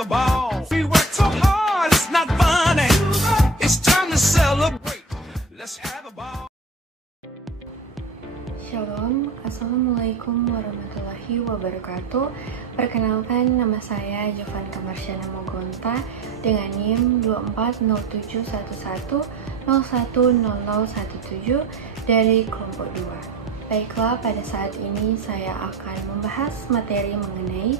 have a ball. We work so hard, it's not funny. It's time to celebrate. Let's have a ball. Shalom, Assalamualaikum warahmatullahi wabarakatuh. Perkenalkan, nama saya Jovan Kamarsyana Mogonta dengan NIM 240711010017 dari kelompok 2. Baiklah, pada saat ini saya akan membahas materi mengenai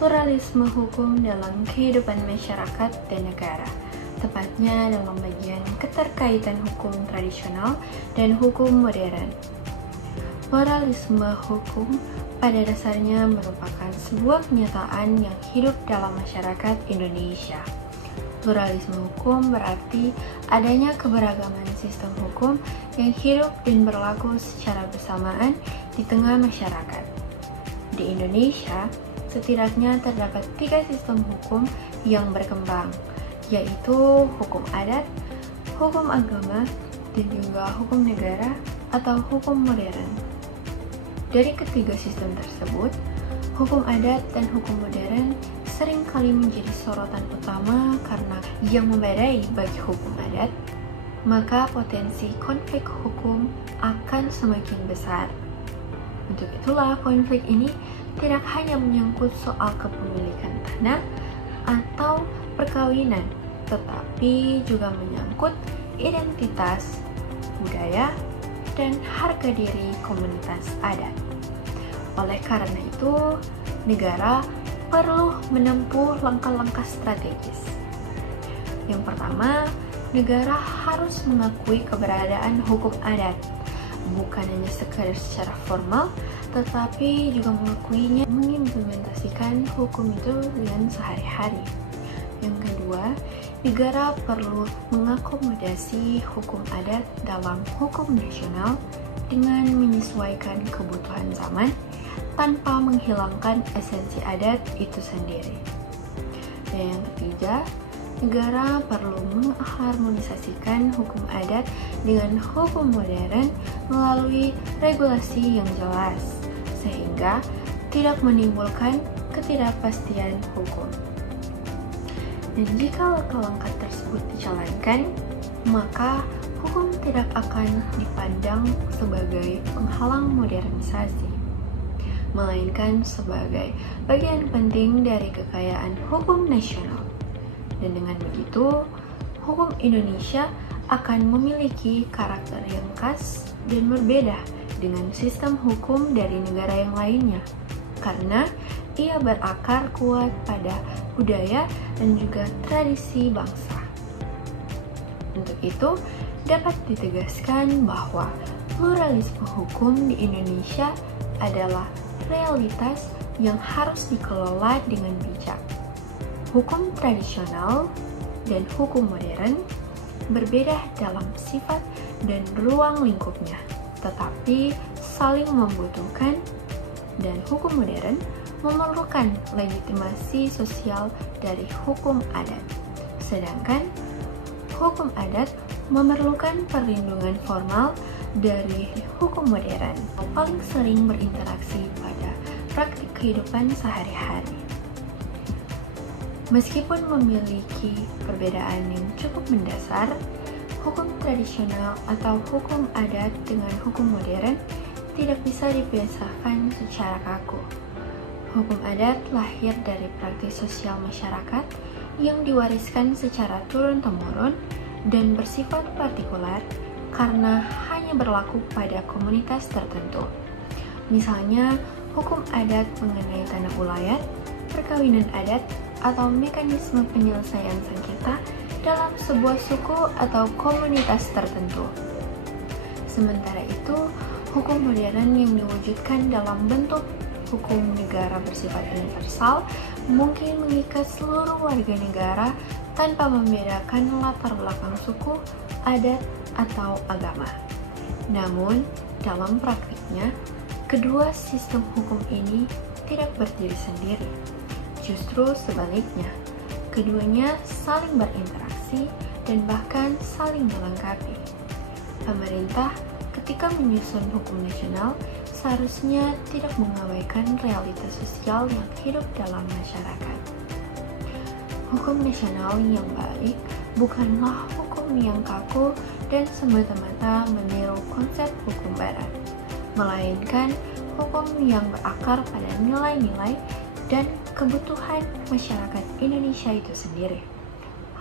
pluralisme hukum dalam kehidupan masyarakat dan negara, tepatnya dalam bagian keterkaitan hukum tradisional dan hukum modern. Pluralisme hukum pada dasarnya merupakan sebuah kenyataan yang hidup dalam masyarakat Indonesia. Pluralisme hukum berarti adanya keberagaman sistem hukum yang hidup dan berlaku secara bersamaan di tengah masyarakat. Di Indonesia, setidaknya terdapat 3 sistem hukum yang berkembang, yaitu hukum adat, hukum agama, dan juga hukum negara atau hukum modern. Dari ketiga sistem tersebut, hukum adat dan hukum modern seringkali menjadi sorotan utama karena yang memadai bagi hukum adat, maka potensi konflik hukum akan semakin besar. Untuk itulah konflik ini tidak hanya menyangkut soal kepemilikan tanah atau perkawinan, tetapi juga menyangkut identitas, budaya, dan harga diri komunitas adat. Oleh karena itu, negara perlu menempuh langkah-langkah strategis. Yang pertama, negara harus mengakui keberadaan hukum adat, bukan hanya sekadar secara formal, tetapi juga mengakuinya, mengimplementasikan hukum itu dengan sehari-hari. Yang kedua, negara perlu mengakomodasi hukum adat dalam hukum nasional dengan menyesuaikan kebutuhan zaman tanpa menghilangkan esensi adat itu sendiri. Dan yang ketiga, negara perlu mengharmonisasikan hukum adat dengan hukum modern melalui regulasi yang jelas, sehingga tidak menimbulkan ketidakpastian hukum. Dan jika langkah-langkah tersebut dijalankan, maka hukum tidak akan dipandang sebagai penghalang modernisasi, melainkan sebagai bagian penting dari kekayaan hukum nasional. Dan dengan begitu, hukum Indonesia akan memiliki karakter yang khas dan berbeda dengan sistem hukum dari negara yang lainnya, karena ia berakar kuat pada budaya dan juga tradisi bangsa. Untuk itu, dapat ditegaskan bahwa pluralisme hukum di Indonesia adalah realitas yang harus dikelola dengan bijak. Hukum tradisional dan hukum modern berbeda dalam sifat dan ruang lingkupnya, tetapi saling membutuhkan, dan hukum modern memerlukan legitimasi sosial dari hukum adat, sedangkan hukum adat memerlukan perlindungan formal dari hukum modern, paling sering berinteraksi pada praktik kehidupan sehari-hari. Meskipun memiliki perbedaan yang cukup mendasar, hukum tradisional atau hukum adat dengan hukum modern tidak bisa dipisahkan secara kaku. Hukum adat lahir dari praktik sosial masyarakat yang diwariskan secara turun-temurun dan bersifat partikular karena hanya berlaku pada komunitas tertentu. Misalnya, hukum adat mengenai tanah ulayat, perkawinan adat, atau mekanisme penyelesaian sengketa dalam sebuah suku atau komunitas tertentu. Sementara itu, hukum modern yang diwujudkan dalam bentuk hukum negara bersifat universal mungkin mengikat seluruh warga negara tanpa membedakan latar belakang suku, adat, atau agama. Namun, dalam praktiknya, kedua sistem hukum ini tidak berdiri sendiri. Justru sebaliknya, keduanya saling berinteraksi dan bahkan saling melengkapi. Pemerintah ketika menyusun hukum nasional seharusnya tidak mengabaikan realitas sosial yang hidup dalam masyarakat. Hukum nasional yang baik bukanlah hukum yang kaku dan semata-mata meniru konsep hukum barat, melainkan hukum yang berakar pada nilai-nilai dan kebutuhan masyarakat Indonesia itu sendiri.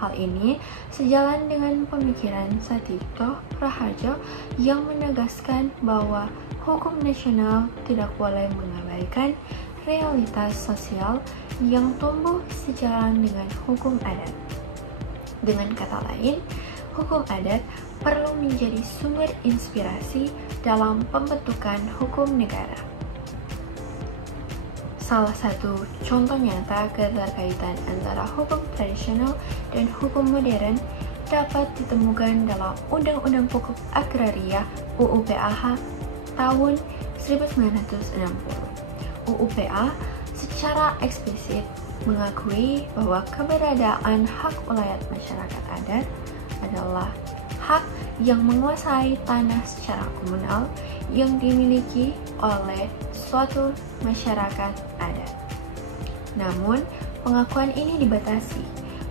Hal ini sejalan dengan pemikiran Satito Praharjo yang menegaskan bahwa hukum nasional tidak boleh mengabaikan realitas sosial yang tumbuh sejalan dengan hukum adat. Dengan kata lain, hukum adat perlu menjadi sumber inspirasi dalam pembentukan hukum negara. Salah satu contoh nyata keterkaitan antara hukum tradisional dan hukum modern dapat ditemukan dalam Undang-Undang Pokok Agraria UU PAH tahun 1960. UU PA secara eksplisit mengakui bahwa keberadaan hak ulayat masyarakat adat adalah hak yang menguasai tanah secara komunal yang dimiliki oleh suatu masyarakat adat. Namun, pengakuan ini dibatasi.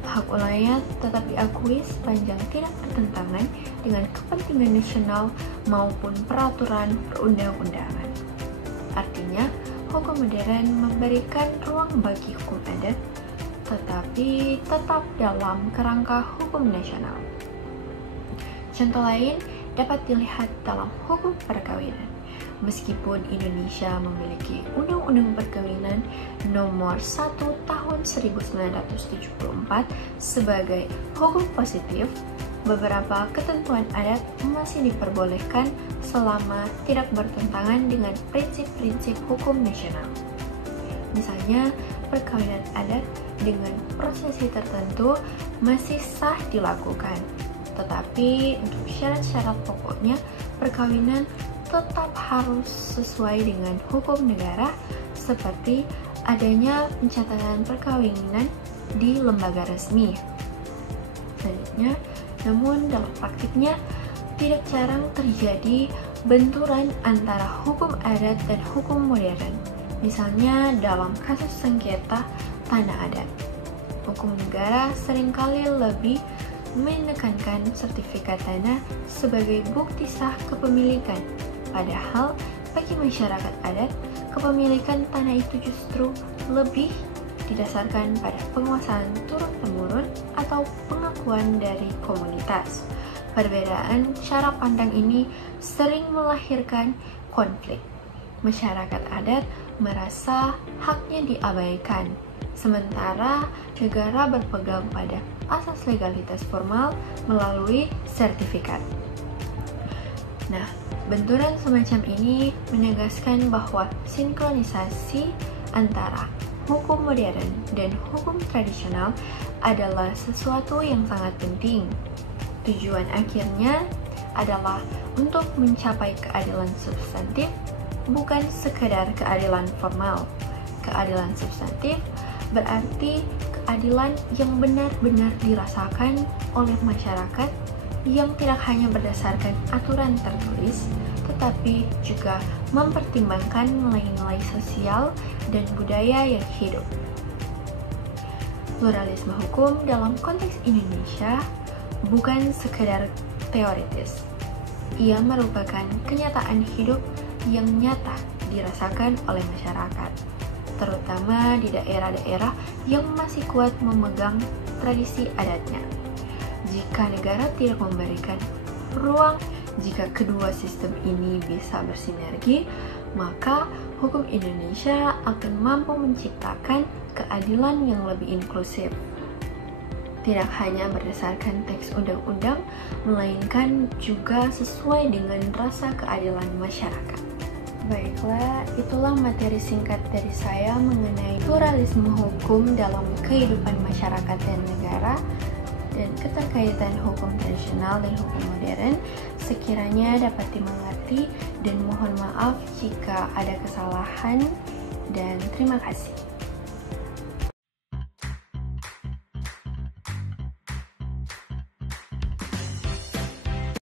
Hak ulayat tetap diakui sepanjang tidak bertentangan dengan kepentingan nasional maupun peraturan perundang-undangan. Artinya, hukum modern memberikan ruang bagi hukum adat, tetapi tetap dalam kerangka hukum nasional. Contoh lain dapat dilihat dalam hukum perkawinan. Meskipun Indonesia memiliki Undang-Undang Perkawinan Nomor 1 Tahun 1974 sebagai hukum positif, beberapa ketentuan adat masih diperbolehkan selama tidak bertentangan dengan prinsip-prinsip hukum nasional. Misalnya, perkawinan adat dengan prosesi tertentu masih sah dilakukan, tetapi untuk syarat-syarat pokoknya, perkawinan tetap harus sesuai dengan hukum negara seperti adanya pencatatan perkawinan di lembaga resmi. Selanjutnya, namun dalam praktiknya tidak jarang terjadi benturan antara hukum adat dan hukum modern. Misalnya dalam kasus sengketa tanah adat, hukum negara seringkali lebih menekankan sertifikat tanah sebagai bukti sah kepemilikan. Padahal bagi masyarakat adat, kepemilikan tanah itu justru lebih didasarkan pada penguasaan turun-temurun atau pengakuan dari komunitas. Perbedaan cara pandang ini sering melahirkan konflik. Masyarakat adat merasa haknya diabaikan, sementara negara berpegang pada asas legalitas formal melalui sertifikat. Nah, benturan semacam ini menegaskan bahwa sinkronisasi antara hukum modern dan hukum tradisional adalah sesuatu yang sangat penting. Tujuan akhirnya adalah untuk mencapai keadilan substantif, bukan sekedar keadilan formal. Keadilan substantif berarti keadilan yang benar-benar dirasakan oleh masyarakat yang tidak hanya berdasarkan aturan tertulis, tetapi juga mempertimbangkan nilai-nilai sosial dan budaya yang hidup. Pluralisme hukum dalam konteks Indonesia bukan sekedar teoritis. Ia merupakan kenyataan hidup yang nyata dirasakan oleh masyarakat, terutama di daerah-daerah yang masih kuat memegang tradisi adatnya. Jika negara tidak memberikan ruang jika kedua sistem ini bisa bersinergi, maka hukum Indonesia akan mampu menciptakan keadilan yang lebih inklusif. Tidak hanya berdasarkan teks undang-undang, melainkan juga sesuai dengan rasa keadilan masyarakat. Baiklah, itulah materi singkat dari saya mengenai pluralisme hukum dalam kehidupan masyarakat dan negara, dan keterkaitan hukum tradisional dan hukum modern. Sekiranya dapat dimengerti, dan mohon maaf jika ada kesalahan, dan terima kasih.